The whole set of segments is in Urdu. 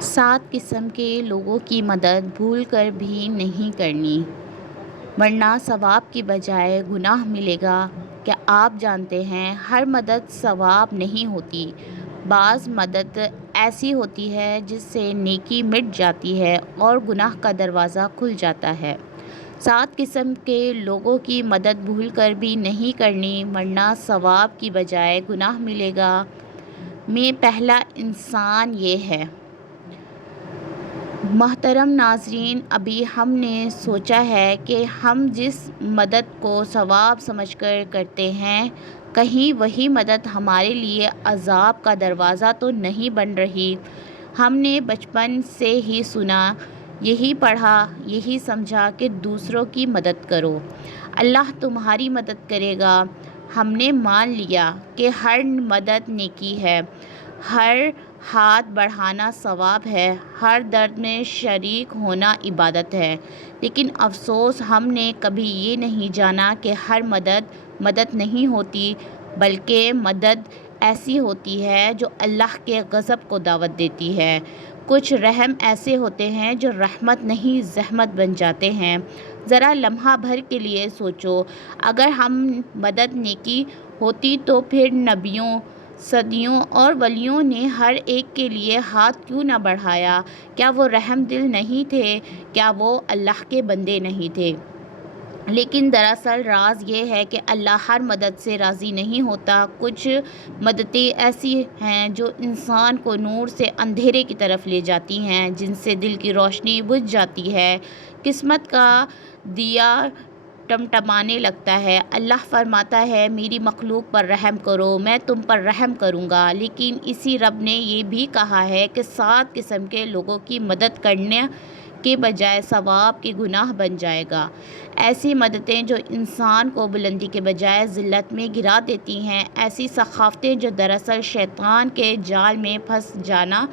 7 قسم کے لوگوں کی مدد بھول کر بھی نہیں کرنی، ورنہ ثواب کی بجائے گناہ ملے گا۔ کیا آپ جانتے ہیں ہر مدد ثواب نہیں ہوتی، بعض مدد ایسی ہوتی ہے جس سے نیکی مٹ جاتی ہے اور گناہ کا دروازہ کھل جاتا ہے۔ 7 قسم کے لوگوں کی مدد بھول کر بھی نہیں کرنی، ورنہ ثواب کی بجائے گناہ ملے گا میں پہلا انسان یہ ہے۔ محترم ناظرین، ابھی ہم نے سوچا ہے کہ ہم جس مدد کو ثواب سمجھ کر کرتے ہیں، کہیں وہی مدد ہمارے لیے عذاب کا دروازہ تو نہیں بن رہی۔ ہم نے بچپن سے ہی سنا، یہی پڑھا، یہی سمجھا کہ دوسروں کی مدد کرو، اللہ تمہاری مدد کرے گا۔ ہم نے مان لیا کہ ہر مدد نیکی ہے، ہر ہاتھ بڑھانا ثواب ہے، ہر درد میں شریک ہونا عبادت ہے، لیکن افسوس ہم نے کبھی یہ نہیں جانا کہ ہر مدد نہیں ہوتی، بلکہ مدد ایسی ہوتی ہے جو اللہ کے غضب کو دعوت دیتی ہے۔ کچھ رحم ایسے ہوتے ہیں جو رحمت نہیں زحمت بن جاتے ہیں۔ ذرا لمحہ بھر کے لیے سوچو، اگر ہم مدد نیکی ہوتی تو پھر نبیوں، صدیوں اور ولیوں نے ہر ایک کے لیے ہاتھ کیوں نہ بڑھایا؟ کیا وہ رحم دل نہیں تھے؟ کیا وہ اللہ کے بندے نہیں تھے؟ لیکن دراصل راز یہ ہے کہ اللہ ہر مدد سے راضی نہیں ہوتا۔ کچھ مددیں ایسی ہیں جو انسان کو نور سے اندھیرے کی طرف لے جاتی ہیں، جن سے دل کی روشنی بجھ جاتی ہے، قسمت کا دیا ٹمٹمانے لگتا ہے۔ اللہ فرماتا ہے، میری مخلوق پر رحم کرو، میں تم پر رحم کروں گا۔ لیکن اسی رب نے یہ بھی کہا ہے کہ 7 قسم کے لوگوں کی مدد کرنے کے بجائے ثواب کے گناہ بن جائے گا۔ ایسی مددیں جو انسان کو بلندی کے بجائے ذلت میں گرا دیتی ہیں، ایسی سخاوتیں جو دراصل شیطان کے جال میں پھنس جانا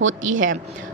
ہوتی ہے۔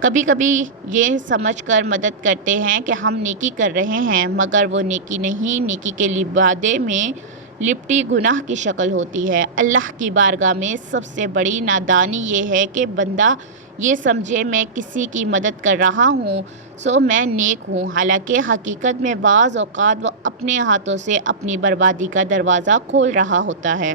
کبھی کبھی یہ سمجھ کر مدد کرتے ہیں کہ ہم نیکی کر رہے ہیں، مگر وہ نیکی نہیں، نیکی کے لبادے میں لپٹی گناہ کی شکل ہوتی ہے۔ اللہ کی بارگاہ میں سب سے بڑی نادانی یہ ہے کہ بندہ یہ سمجھے میں کسی کی مدد کر رہا ہوں سو میں نیک ہوں، حالانکہ حقیقت میں بعض اوقات وہ اپنے ہاتھوں سے اپنی بربادی کا دروازہ کھول رہا ہوتا ہے۔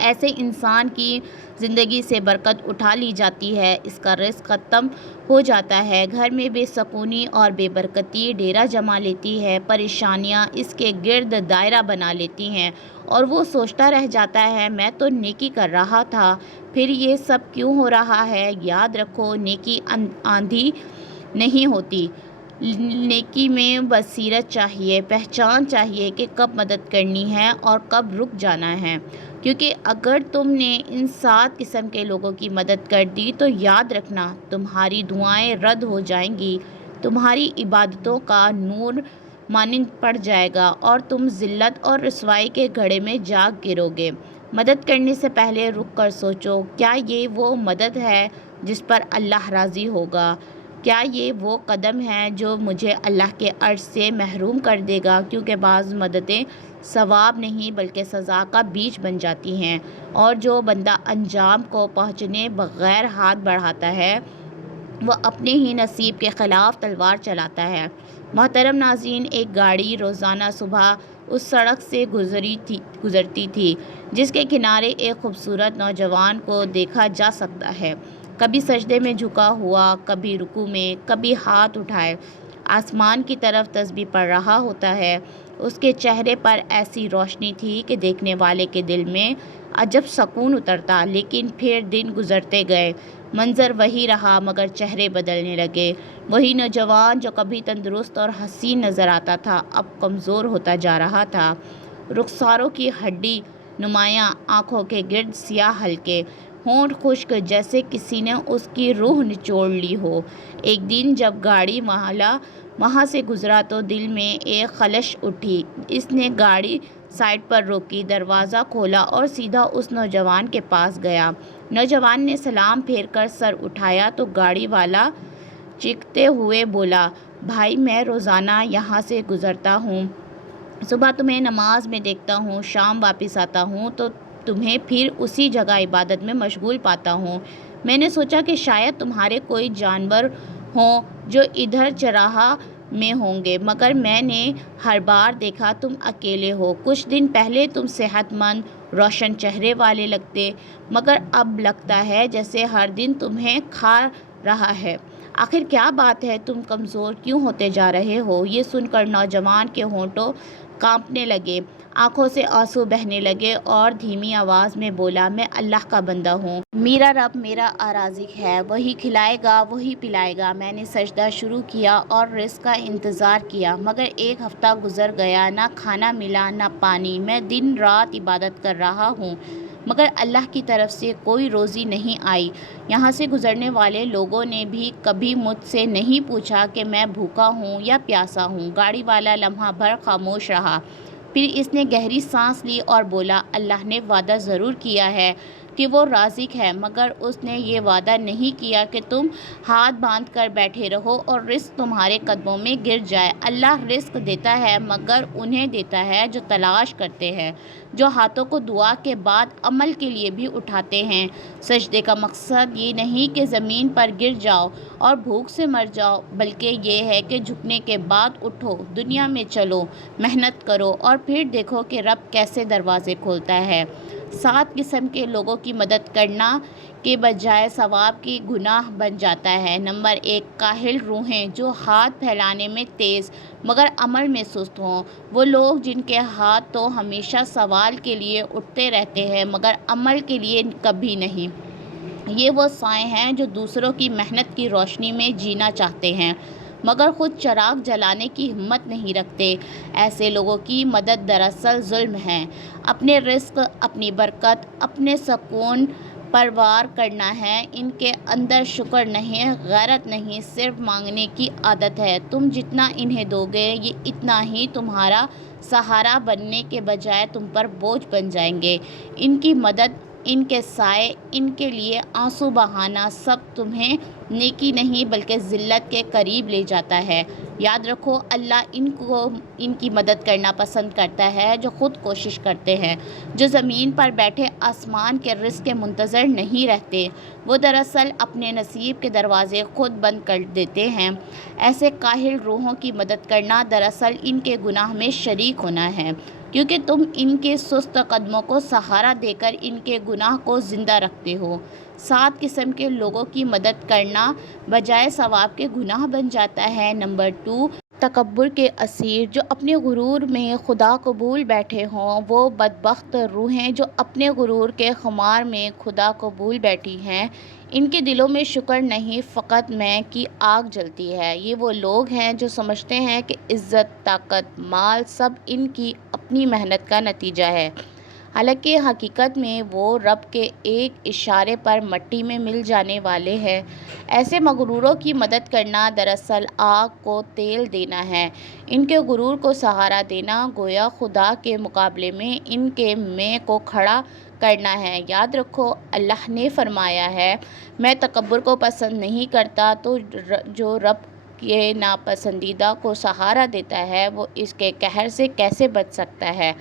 ایسے انسان کی زندگی سے برکت اٹھا لی جاتی ہے، اس کا رزق ختم ہو جاتا ہے، گھر میں بے سکونی اور بے برکتی ڈیرا جما لیتی ہے، پریشانیاں اس کے گرد دائرہ بنا لیتی ہیں اور وہ سوچتا رہ جاتا ہے، میں تو نیکی کر رہا تھا، پھر یہ سب کیوں ہو رہا ہے؟ یاد رکھو، نیکی آندھی نہیں ہوتی۔ نیکی میں بصیرت چاہیے، پہچان چاہیے کہ کب مدد کرنی ہے اور کب رک جانا ہے، کیونکہ اگر تم نے ان 7 قسم کے لوگوں کی مدد کر دی تو یاد رکھنا، تمہاری دعائیں رد ہو جائیں گی، تمہاری عبادتوں کا نور مانند پڑ جائے گا اور تم ذلت اور رسوائی کے گڑھے میں جا گرو گے۔ مدد کرنے سے پہلے رک کر سوچو، کیا یہ وہ مدد ہے جس پر اللہ راضی ہوگا؟ کیا یہ وہ قدم ہے جو مجھے اللہ کے عرش سے محروم کر دے گا؟ کیونکہ بعض مددیں ثواب نہیں بلکہ سزا کا بیج بن جاتی ہیں، اور جو بندہ انجام کو پہنچنے بغیر ہاتھ بڑھاتا ہے وہ اپنے ہی نصیب کے خلاف تلوار چلاتا ہے۔ محترم ناظرین، ایک گاڑی روزانہ صبح اس سڑک سے گزرتی تھی جس کے کنارے ایک خوبصورت نوجوان کو دیکھا جا سکتا ہے، کبھی سجدے میں جھکا ہوا، کبھی رکوع میں، کبھی ہاتھ اٹھائے آسمان کی طرف تسبیح پڑھ رہا ہوتا ہے۔ اس کے چہرے پر ایسی روشنی تھی کہ دیکھنے والے کے دل میں عجب سکون اترتا، لیکن پھر دن گزرتے گئے، منظر وہی رہا مگر چہرے بدلنے لگے۔ وہی نوجوان جو کبھی تندرست اور حسین نظر آتا تھا اب کمزور ہوتا جا رہا تھا، رخساروں کی ہڈی نمایاں، آنکھوں کے گرد سیاہ حلقے، ہونٹ خشک جیسے کسی نے اس کی روح نچوڑ لی ہو۔ ایک دن جب گاڑی والا وہاں سے گزرا تو دل میں ایک خلش اٹھی۔ اس نے گاڑی سائیڈ پر روکی، دروازہ کھولا اور سیدھا اس نوجوان کے پاس گیا۔ نوجوان نے سلام پھیر کر سر اٹھایا تو گاڑی والا چیختے ہوئے بولا، بھائی میں روزانہ یہاں سے گزرتا ہوں، صبح تمہیں نماز میں دیکھتا ہوں، شام واپس آتا ہوں تو تمہیں پھر اسی جگہ عبادت میں مشغول پاتا ہوں، میں نے سوچا کہ شاید تمہارے کوئی جانور ہوں جو ادھر چراہا میں ہوں گے، مگر میں نے ہر بار دیکھا تم اکیلے ہو۔ کچھ دن پہلے تم صحت مند، روشن چہرے والے لگتے، مگر اب لگتا ہے جیسے ہر دن تمہیں کھا رہا ہے۔ آخر کیا بات ہے؟ تم کمزور کیوں ہوتے جا رہے ہو؟ یہ سن کر نوجوان کے ہونٹوں کانپنے لگے، آنکھوں سے آنسو بہنے لگے اور دھیمی آواز میں بولا، میں اللہ کا بندہ ہوں۔ میرا رب میرا رازق ہے، وہی کھلائے گا، وہی پلائے گا۔ میں نے سجدہ شروع کیا اور رزق کا انتظار کیا، مگر ایک ہفتہ گزر گیا، نہ کھانا ملا نہ پانی۔ میں دن رات عبادت کر رہا ہوں، مگر اللہ کی طرف سے کوئی روزی نہیں آئی۔ یہاں سے گزرنے والے لوگوں نے بھی کبھی مجھ سے نہیں پوچھا کہ میں بھوکا ہوں یا پیاسا ہوں۔ گاڑی والا لمحہ بھر خاموش رہا، پھر اس نے گہری سانس لی اور بولا، اللہ نے وعدہ ضرور کیا ہے کہ وہ رازق ہے، مگر اس نے یہ وعدہ نہیں کیا کہ تم ہاتھ باندھ کر بیٹھے رہو اور رزق تمہارے قدموں میں گر جائے۔ اللہ رزق دیتا ہے، مگر انہیں دیتا ہے جو تلاش کرتے ہیں، جو ہاتھوں کو دعا کے بعد عمل کے لیے بھی اٹھاتے ہیں۔ سجدے کا مقصد یہ نہیں کہ زمین پر گر جاؤ اور بھوک سے مر جاؤ، بلکہ یہ ہے کہ جھکنے کے بعد اٹھو، دنیا میں چلو، محنت کرو اور پھر دیکھو کہ رب کیسے دروازے کھولتا ہے۔ 7 قسم کے لوگوں کی مدد کرنا کے بجائے ثواب کی گناہ بن جاتا ہے۔ نمبر 1، کاہل روحیں جو ہاتھ پھیلانے میں تیز مگر عمل میں سست ہوں۔ وہ لوگ جن کے ہاتھ تو ہمیشہ سوال کے لیے اٹھتے رہتے ہیں مگر عمل کے لیے کبھی نہیں۔ یہ وہ سائے ہیں جو دوسروں کی محنت کی روشنی میں جینا چاہتے ہیں مگر خود چراغ جلانے کی ہمت نہیں رکھتے۔ ایسے لوگوں کی مدد دراصل ظلم ہے۔ اپنے رزق، اپنی برکت، اپنے سکون پروار کرنا ہے۔ ان کے اندر شکر نہیں، غیرت نہیں، صرف مانگنے کی عادت ہے۔ تم جتنا انہیں دو گے یہ اتنا ہی تمہارا سہارا بننے کے بجائے تم پر بوجھ بن جائیں گے۔ ان کی مدد، ان کے سائے، ان کے لیے آنسو بہانا سب تمہیں نیکی نہیں بلکہ ذلت کے قریب لے جاتا ہے۔ یاد رکھو، اللہ ان کی مدد کرنا پسند کرتا ہے جو خود کوشش کرتے ہیں، جو زمین پر بیٹھے آسمان کے رزق کے منتظر نہیں رہتے۔ وہ دراصل اپنے نصیب کے دروازے خود بند کر دیتے ہیں۔ ایسے کاہل روحوں کی مدد کرنا دراصل ان کے گناہ میں شریک ہونا ہے، کیونکہ تم ان کے سست قدموں کو سہارا دے کر ان کے گناہ کو زندہ رکھتے ہو۔ 7 قسم کے لوگوں کی مدد کرنا بجائے ثواب کے گناہ بن جاتا ہے۔ نمبر 2، تکبر کے اسیر جو اپنے غرور میں خدا کو بھول بیٹھے ہوں۔ وہ بدبخت روحیں جو اپنے غرور کے خمار میں خدا کو بھول بیٹھی ہیں، ان کے دلوں میں شکر نہیں، فقط میں کی آگ جلتی ہے۔ یہ وہ لوگ ہیں جو سمجھتے ہیں کہ عزت، طاقت، مال سب ان کی اپنی محنت کا نتیجہ ہے، حالانکہ حقیقت میں وہ رب کے ایک اشارے پر مٹی میں مل جانے والے ہیں۔ ایسے مغروروں کی مدد کرنا دراصل آگ کو تیل دینا ہے، ان کے غرور کو سہارا دینا گویا خدا کے مقابلے میں ان کے میں کو کھڑا کرنا ہے۔ یاد رکھو، اللہ نے فرمایا ہے، میں تکبر کو پسند نہیں کرتا، تو جو رب کے ناپسندیدہ کو سہارا دیتا ہے وہ اس کے قہر سے کیسے بچ سکتا ہے؟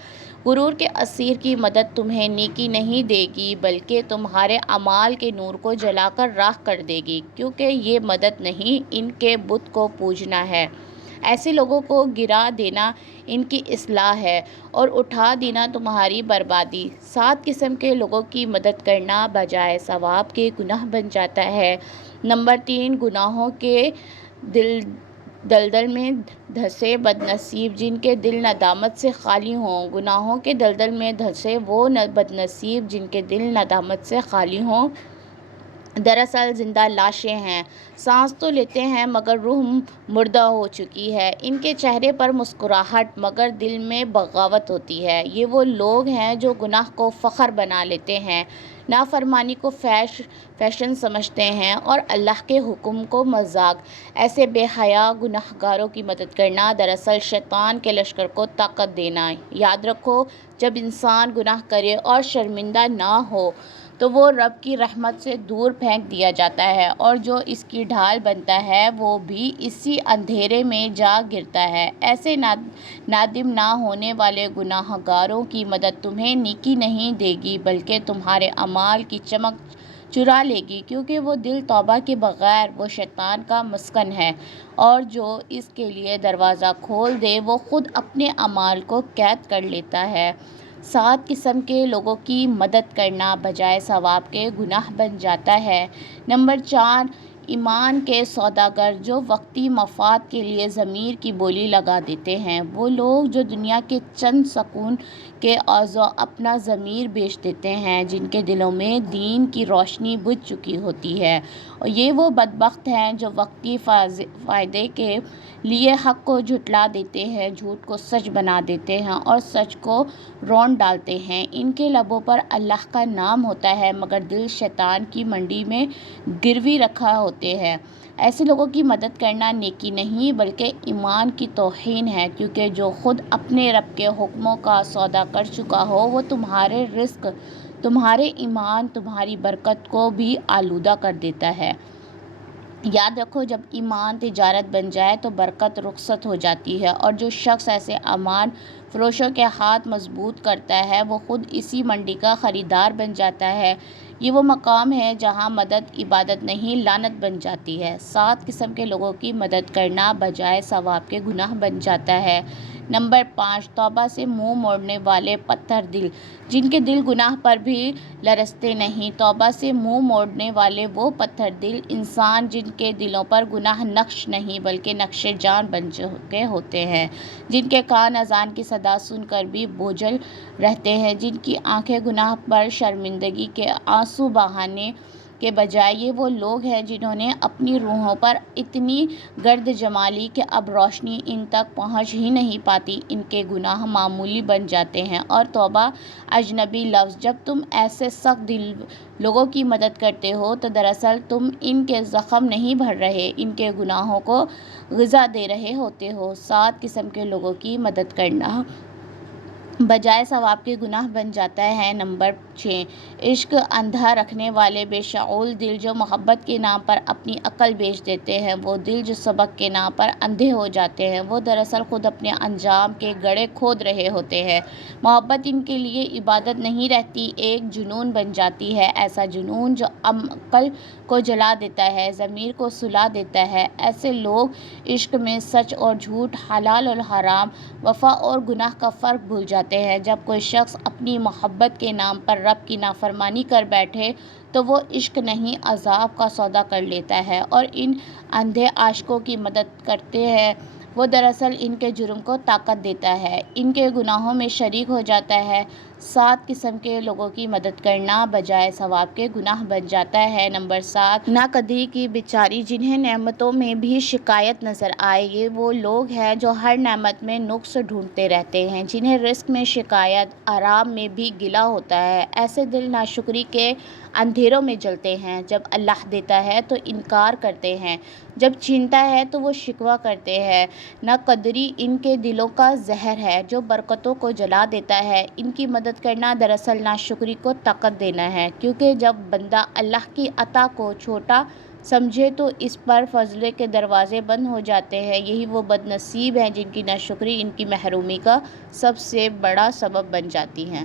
غرور کے اسیر کی مدد تمہیں نیکی نہیں دے گی بلکہ تمہارے اعمال کے نور کو جلا کر راکھ کر دے گی، کیونکہ یہ مدد نہیں، ان کے بت کو پوجنا ہے۔ ایسے لوگوں کو گرا دینا ان کی اصلاح ہے اور اٹھا دینا تمہاری بربادی۔ 7 قسم کے لوگوں کی مدد کرنا بجائے ثواب کے گناہ بن جاتا ہے۔ نمبر 3، گناہوں کے دلدل میں دھنسے بد نصیب جن کے دل ندامت سے خالی ہوں۔ گناہوں کے دلدل میں دھنسے وہ بد نصیب جن کے دل ندامت سے خالی ہوں دراصل زندہ لاشیں ہیں، سانس تو لیتے ہیں مگر روح مردہ ہو چکی ہے۔ ان کے چہرے پر مسکراہٹ مگر دل میں بغاوت ہوتی ہے۔ یہ وہ لوگ ہیں جو گناہ کو فخر بنا لیتے ہیں، نافرمانی کو فیشن سمجھتے ہیں اور اللہ کے حکم کو مذاق۔ ایسے بے حیا گناہ گاروں کی مدد کرنا دراصل شیطان کے لشکر کو طاقت دینا۔ یاد رکھو، جب انسان گناہ کرے اور شرمندہ نہ ہو تو وہ رب کی رحمت سے دور پھینک دیا جاتا ہے، اور جو اس کی ڈھال بنتا ہے وہ بھی اسی اندھیرے میں جا گرتا ہے۔ ایسے نادم نہ ہونے والے گناہ گاروں کی مدد تمہیں نیکی نہیں دے گی بلکہ تمہارے اعمال کی چمک چرا لے گی، کیونکہ وہ دل توبہ کے بغیر وہ شیطان کا مسکن ہے، اور جو اس کے لیے دروازہ کھول دے وہ خود اپنے اعمال کو قید کر لیتا ہے۔ 7 قسم کے لوگوں کی مدد کرنا بجائے ثواب کے گناہ بن جاتا ہے۔ نمبر 4، ایمان کے سوداگر جو وقتی مفاد کے لیے ضمیر کی بولی لگا دیتے ہیں۔ وہ لوگ جو دنیا کے چند سکون کے عوض اپنا ضمیر بیچ دیتے ہیں، جن کے دلوں میں دین کی روشنی بجھ چکی ہوتی ہے، اور یہ وہ بدبخت ہیں جو وقتی فائدے کے لیے حق کو جھٹلا دیتے ہیں، جھوٹ کو سچ بنا دیتے ہیں اور سچ کو رون ڈالتے ہیں۔ ان کے لبوں پر اللہ کا نام ہوتا ہے، مگر دل شیطان کی منڈی میں گروی رکھا ہوتے ہیں۔ ایسے لوگوں کی مدد کرنا نیکی نہیں بلکہ ایمان کی توہین ہے، کیونکہ جو خود اپنے رب کے حکموں کا سودا کر چکا ہو وہ تمہارے رزق، تمہارے ایمان، تمہاری برکت کو بھی آلودہ کر دیتا ہے۔ یاد رکھو، جب ایمان تجارت بن جائے تو برکت رخصت ہو جاتی ہے، اور جو شخص ایسے ایمان فروشوں کے ہاتھ مضبوط کرتا ہے وہ خود اسی منڈی کا خریدار بن جاتا ہے۔ یہ وہ مقام ہے جہاں مدد عبادت نہیں لعنت بن جاتی ہے۔ 7 قسم کے لوگوں کی مدد کرنا بجائے ثواب کے گناہ بن جاتا ہے۔ نمبر 5، توبہ سے منہ موڑنے والے پتھر دل، جن کے دل گناہ پر بھی لرزتے نہیں۔ توبہ سے منہ موڑنے والے وہ پتھر دل انسان جن کے دلوں پر گناہ نقش نہیں بلکہ نقش جان بن چکے ہوتے ہیں، جن کے کان اذان کی صدا سن کر بھی بوجھل رہتے ہیں، جن کی آنکھیں گناہ پر شرمندگی کے آنسو بہانے کے بجائے یہ وہ لوگ ہیں جنہوں نے اپنی روحوں پر اتنی گرد جما لی کہ اب روشنی ان تک پہنچ ہی نہیں پاتی، ان کے گناہ معمولی بن جاتے ہیں اور توبہ اجنبی لفظ۔ جب تم ایسے سخت دل لوگوں کی مدد کرتے ہو تو دراصل تم ان کے زخم نہیں بھر رہے، ان کے گناہوں کو غذا دے رہے ہوتے ہو۔ 7 قسم کے لوگوں کی مدد کرنا بجائے ثواب کے گناہ بن جاتا ہے۔ نمبر 6، عشق اندھا رکھنے والے بے شعور دل جو محبت کے نام پر اپنی عقل بیچ دیتے ہیں۔ وہ دل جو سبق کے نام پر اندھے ہو جاتے ہیں، وہ دراصل خود اپنے انجام کے گڑھے کھود رہے ہوتے ہیں۔ محبت ان کے لیے عبادت نہیں رہتی، ایک جنون بن جاتی ہے، ایسا جنون جو عقل کو جلا دیتا ہے، ضمیر کو سلا دیتا ہے۔ ایسے لوگ عشق میں سچ اور جھوٹ، حلال اور حرام، وفا اور گناہ کا فرق بھول جاتے ہیں۔ جب کوئی شخص اپنی محبت کے نام پر رب کی نافرمانی کر بیٹھے تو وہ عشق نہیں عذاب کا سودا کر لیتا ہے، اور ان اندھے عاشقوں کی مدد کرتے ہیں وہ دراصل ان کے جرم کو طاقت دیتا ہے، ان کے گناہوں میں شریک ہو جاتا ہے۔ 7 قسم کے لوگوں کی مدد کرنا بجائے ثواب کے گناہ بن جاتا ہے۔ نمبر 7، ناقدری کی بیچاری جنہیں نعمتوں میں بھی شکایت نظر آئے۔ یہ وہ لوگ ہیں جو ہر نعمت میں نقص ڈھونڈتے رہتے ہیں، جنہیں رزق میں شکایت، آرام میں بھی گلہ ہوتا ہے۔ ایسے دل ناشکری کے اندھیروں میں جلتے ہیں، جب اللہ دیتا ہے تو انکار کرتے ہیں، جب چھینتا ہے تو وہ شکوہ کرتے ہیں۔ ناقدری ان کے دلوں کا زہر ہے جو برکتوں کو جلا دیتا ہے۔ ان کی مدد کرنا دراصل ناشکری کو طاقت دینا ہے، کیونکہ جب بندہ اللہ کی عطا کو چھوٹا سمجھے تو اس پر فضل کے دروازے بند ہو جاتے ہیں۔ یہی وہ بد نصیب ہیں جن کی ناشکری ان کی محرومی کا سب سے بڑا سبب بن جاتی ہے۔